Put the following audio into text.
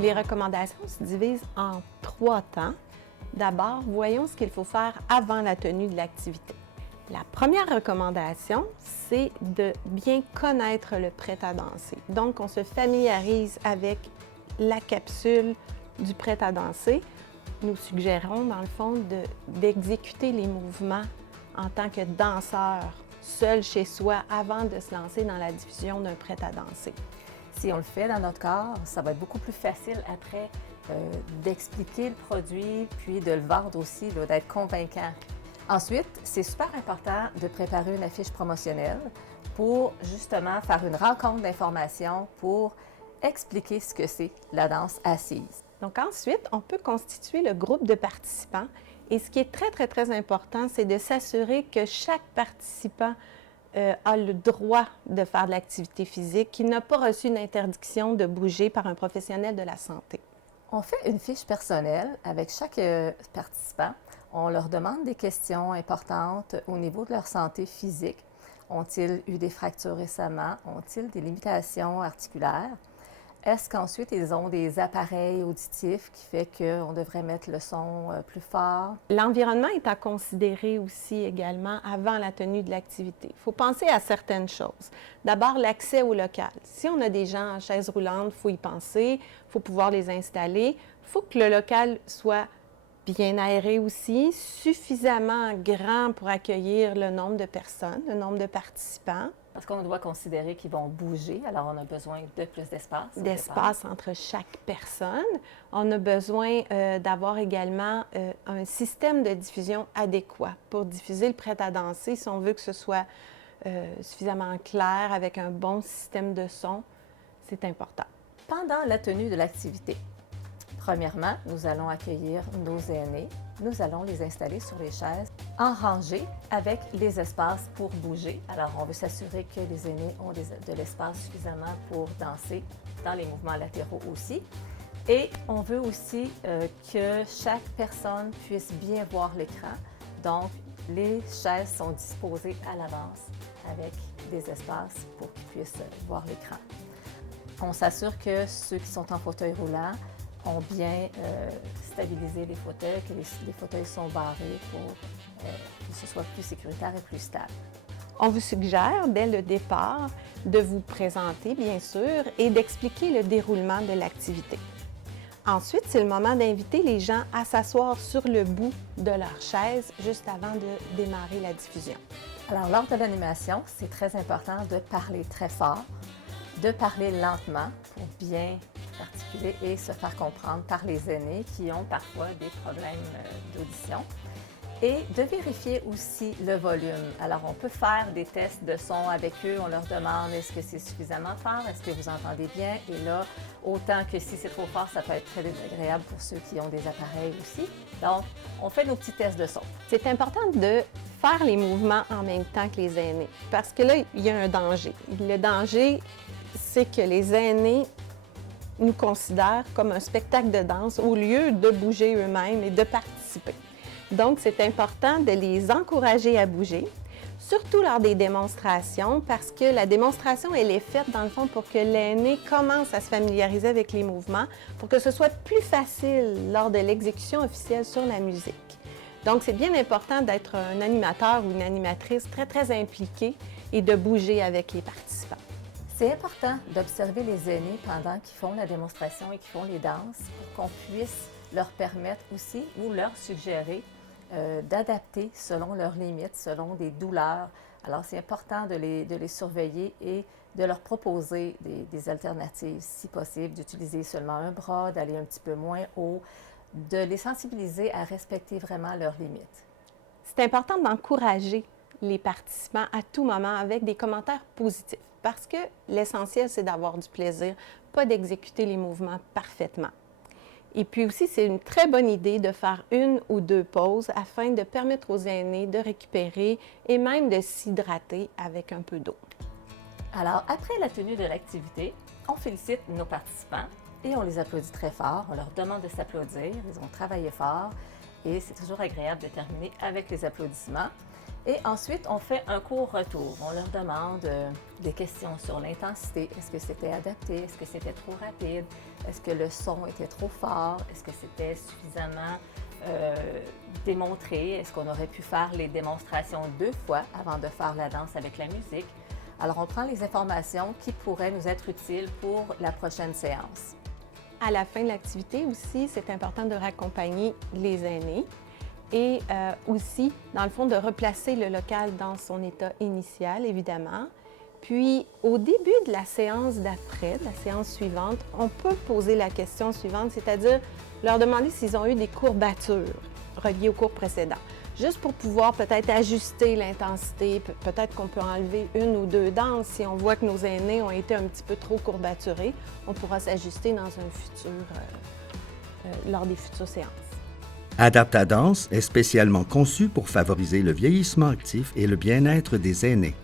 Les recommandations se divisent en 3 temps. D'abord, voyons ce qu'il faut faire avant la tenue de l'activité. La première recommandation, c'est de bien connaître le prêt à danser. Donc, on se familiarise avec la capsule du prêt à danser. Nous suggérons, dans le fond, d'exécuter les mouvements en tant que danseur, seul chez soi, avant de se lancer dans la diffusion d'un prêt à danser. Si on le fait dans notre corps, ça va être beaucoup plus facile après d'expliquer le produit, puis de le vendre aussi, d'être convaincant. Ensuite, c'est super important de préparer une affiche promotionnelle pour justement faire une rencontre d'informations pour expliquer ce que c'est la danse assise. Donc ensuite, on peut constituer le groupe de participants et ce qui est très important, c'est de s'assurer que chaque participant a le droit de faire de l'activité physique, qu'il n'a pas reçu une interdiction de bouger par un professionnel de la santé. On fait une fiche personnelle avec chaque participant. On leur demande des questions importantes au niveau de leur santé physique. Ont-ils eu des fractures récemment? Ont-ils des limitations articulaires? Est-ce qu'ensuite, ils ont des appareils auditifs qui fait qu'on devrait mettre le son plus fort? L'environnement est à considérer aussi également avant la tenue de l'activité. Il faut penser à certaines choses. D'abord, l'accès au local. Si on a des gens en chaise roulante, il faut y penser, il faut pouvoir les installer. Il faut que le local soit bien aéré aussi, suffisamment grand pour accueillir le nombre de personnes, le nombre de participants. Parce qu'on doit considérer qu'ils vont bouger, alors on a besoin de plus d'espace. D'espace entre chaque personne. On a besoin d'avoir également un système de diffusion adéquat pour diffuser le prêt à danser si on veut que ce soit suffisamment clair avec un bon système de son. C'est important. Pendant la tenue de l'activité, premièrement, nous allons accueillir nos aînés. Nous allons les installer sur les chaises en rangée avec les espaces pour bouger. Alors, on veut s'assurer que les aînés ont de l'espace suffisamment pour danser dans les mouvements latéraux aussi. Et on veut aussi que chaque personne puisse bien voir l'écran. Donc, les chaises sont disposées à l'avance avec des espaces pour qu'ils puissent voir l'écran. On s'assure que ceux qui sont en fauteuil roulant ont bien stabilisé les fauteuils, que les fauteuils sont barrés pour que ce soit plus sécuritaire et plus stable. On vous suggère, dès le départ, de vous présenter, bien sûr, et d'expliquer le déroulement de l'activité. Ensuite, c'est le moment d'inviter les gens à s'asseoir sur le bout de leur chaise juste avant de démarrer la diffusion. Alors, lors de l'animation, c'est très important de parler très fort, de parler lentement pour bien articuler et se faire comprendre par les aînés qui ont parfois des problèmes d'audition. Et de vérifier aussi le volume. Alors, on peut faire des tests de son avec eux. On leur demande est-ce que c'est suffisamment fort, est-ce que vous entendez bien? Et là, autant que si c'est trop fort, ça peut être très désagréable pour ceux qui ont des appareils aussi. Donc, on fait nos petits tests de son. C'est important de faire les mouvements en même temps que les aînés parce que là, il y a un danger. Le danger, c'est que les aînés nous considèrent comme un spectacle de danse au lieu de bouger eux-mêmes et de participer. Donc, c'est important de les encourager à bouger, surtout lors des démonstrations, parce que la démonstration, elle est faite, dans le fond, pour que l'aîné commence à se familiariser avec les mouvements, pour que ce soit plus facile lors de l'exécution officielle sur la musique. Donc, c'est bien important d'être un animateur ou une animatrice très impliqué et de bouger avec les participants. C'est important d'observer les aînés pendant qu'ils font la démonstration et qu'ils font les danses pour qu'on puisse leur permettre aussi ou leur suggérer d'adapter selon leurs limites, selon des douleurs. Alors, c'est important de les surveiller et de leur proposer des alternatives, si possible, d'utiliser seulement un bras, d'aller un petit peu moins haut, de les sensibiliser à respecter vraiment leurs limites. C'est important d'encourager les participants à tout moment avec des commentaires positifs parce que l'essentiel, c'est d'avoir du plaisir, pas d'exécuter les mouvements parfaitement. Et puis aussi, c'est une très bonne idée de faire 1 ou 2 pauses afin de permettre aux aînés de récupérer et même de s'hydrater avec un peu d'eau. Alors, après la tenue de l'activité, on félicite nos participants et on les applaudit très fort. On leur demande de s'applaudir. Ils ont travaillé fort et c'est toujours agréable de terminer avec les applaudissements. Et ensuite, on fait un court retour. On leur demande des questions sur l'intensité. Est-ce que c'était adapté? Est-ce que c'était trop rapide? Est-ce que le son était trop fort? Est-ce que c'était suffisamment démontré? Est-ce qu'on aurait pu faire les démonstrations 2 fois avant de faire la danse avec la musique? Alors, on prend les informations qui pourraient nous être utiles pour la prochaine séance. À la fin de l'activité aussi, c'est important de raccompagner les aînés et aussi, dans le fond, de replacer le local dans son état initial, évidemment. Puis, au début de la séance d'après, de la séance suivante, on peut poser la question suivante, c'est-à-dire leur demander s'ils ont eu des courbatures reliées au cours précédent. Juste pour pouvoir peut-être ajuster l'intensité, peut-être qu'on peut enlever 1 ou 2 danses. Si on voit que nos aînés ont été un petit peu trop courbaturés, on pourra s'ajuster dans un futur, lors des futures séances. Adaptadance est spécialement conçu pour favoriser le vieillissement actif et le bien-être des aînés.